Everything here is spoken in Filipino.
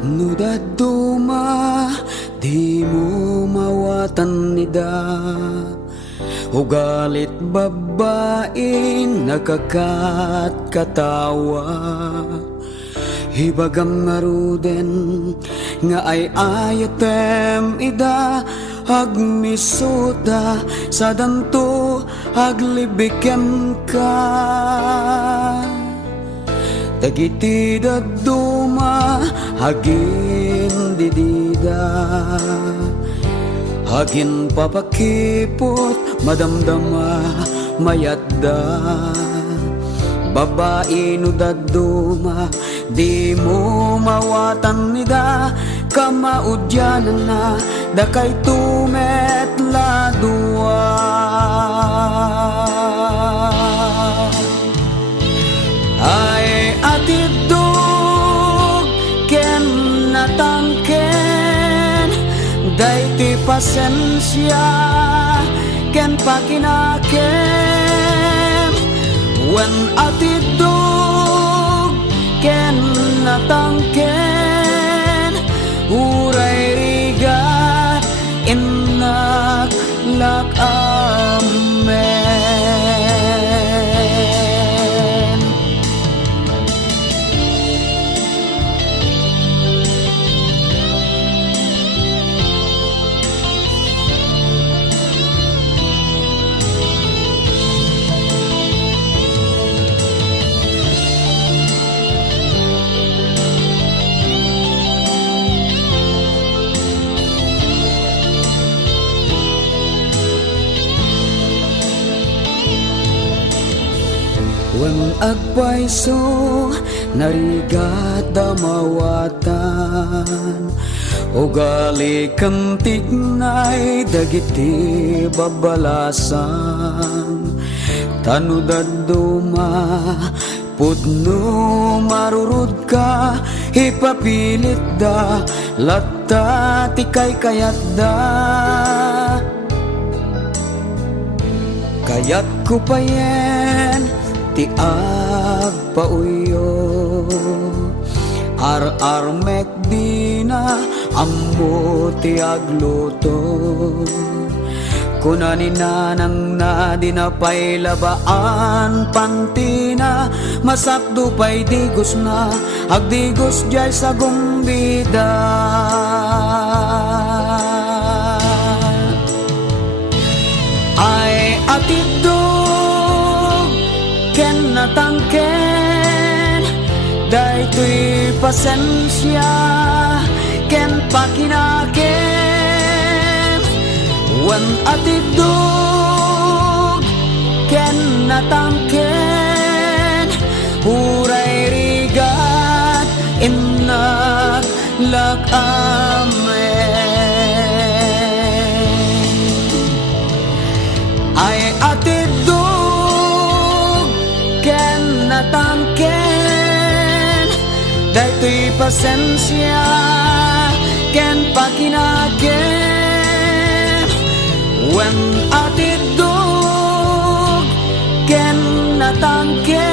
Nudaduma di mo mawatan nida, ugalit babain nakakat katawa. Hibagam nga ruden nga ay ayatem ida, agmisuda sa danto aglibikem ka. Dagiti daduma hagin didida, hagin papakipot madamdama mayadda. Babae no daduma di mo mawatan nida, kamaudyanan na dakay tumet ladua. Ay atidog ken natangken, dayti pasensya ken pakinaken. Wen atidog ken natangken, uray rigat inak lakamen. Wen agpaiso narigat damawatan, ugali kang tignay dagiti babalasan. Tanudaduma pudno marurud ka, ipapilit da latta tikay kayat da. Kayat ko pa yen ti agpauyo, ar-armek di na ammo ti agluto. Kunanin na nang na di na pa'y labaan pantina, masakdo pa'y digos na agdigos jay sa gumbida. Ay atidog ken natangken, daytoy pasensya ken pakinaken. Wen atidog ken natangken, uray rigat inak lakamen. Ay atidog ken natangken, daytoy pasensya ken pakinaken. Wen atidog ken natangken,